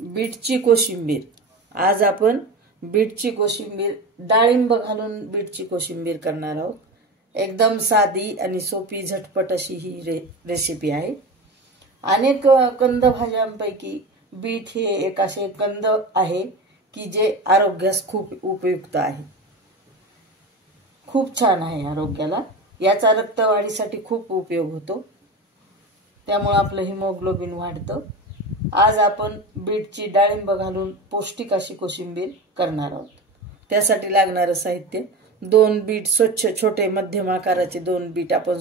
बीटची कोशिंबीर। आज आपण बीटची कोशिंबीर डाळिंब घालून बीटची कोशिंबीर करणार आहोत। एकदम साधी आणि सोपी झटपट अशी ही रेसिपी आहे। अनेक कंद भाज्यांपैकी बीट हे एक असे कंद आहे की जे आरोग्यास खूप उपयुक्त आहे, खूप छान आहे आरोग्याला। याचा रक्तवाढीसाठी खूप उपयोग होतो, त्यामुळे आपलं हिमोग्लोबिन वाढतं। आज आपण बीटची डाळिंब घालून पौष्टिक अशी कोशिंबीर करणार आहोत। त्यासाठी लागणारे साहित्य: 2 बीट स्वच्छ छोटे मध्यम आकाराचे 2 बीट आपण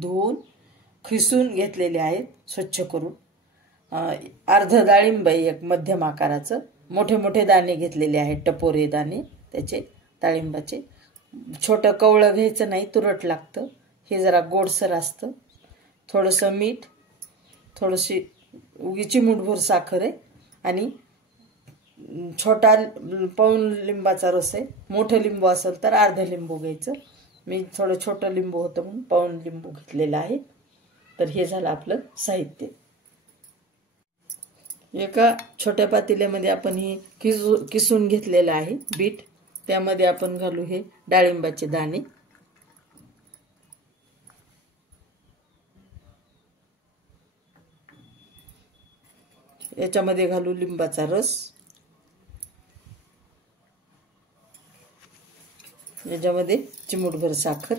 धुवून खिसून घेतलेले आहेत स्वच्छ करून। अर्ध डाळिंब एक मध्यम आकाराचं, मोठे मोठे दाणे घेतलेले आहेत, टपोरे दाणे त्याचे डाळिंबाचे। छोटं कवळं घ्यायचं नाही, तुरट लागतं, हे जरा गोडसर असतं। थोडंसं मीठ, थोडीशी उगीची मुठभर साखर आहे आणि छोटा पाऊण लिंबाचा रस आहे। मोठं लिंबू असेल तर अर्ध लिंबू घ्यायचं, मी थोडं छोटं लिंबू होतं म्हणून पाऊण लिंबू घेतलेला आहे। तर हे झालं आपलं साहित्य। एका छोट्या पातेल्यामध्ये आपण ही किसून घेतलेलं आहे बीट, त्यामध्ये आपण घालू हे डाळिंबाचे दाणे। याच्यामध्ये घालू लिंबाचा रस, याच्यामध्ये चिमूटभर साखर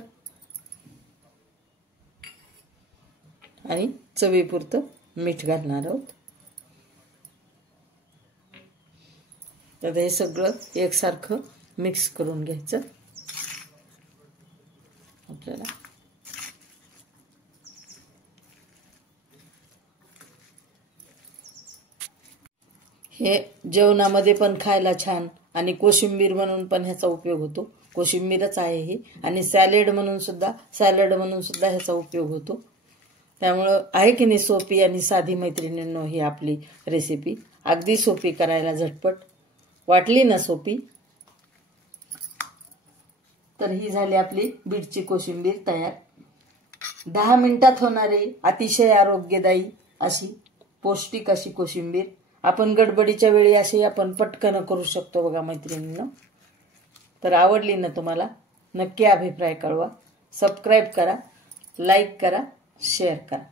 आणि चवीपुरतं मीठ घालणार आहोत। तर हे सगळं एकसारखं मिक्स करून घ्यायचं आपल्याला। हे जेवणामध्ये पण खायला छान आणि कोशिंबीर म्हणून पण ह्याचा उपयोग होतो। कोशिंबीरच आहे हे, आणि सॅलड म्हणून सुद्धा ह्याचा उपयोग होतो। त्यामुळं आहे की नाही सोपी आणि साधी मैत्रिणींनो ही आपली रेसिपी, अगदी सोपी करायला, झटपट। वाटली ना सोपी? तर ही झाली आपली बीटची कोशिंबीर तयार। 10 मिनिटात होणारी अतिशय आरोग्यदायी अशी पौष्टिक अशी कोशिंबीर आपण गडबडीच्या वेळी अशी आपण पटकन करू शकतो बघा मैत्रिणींनो। तर आवडली ना तुम्हाला? नक्की अभिप्राय कळवा, सबस्क्राईब करा, लाईक करा, शेअर करा।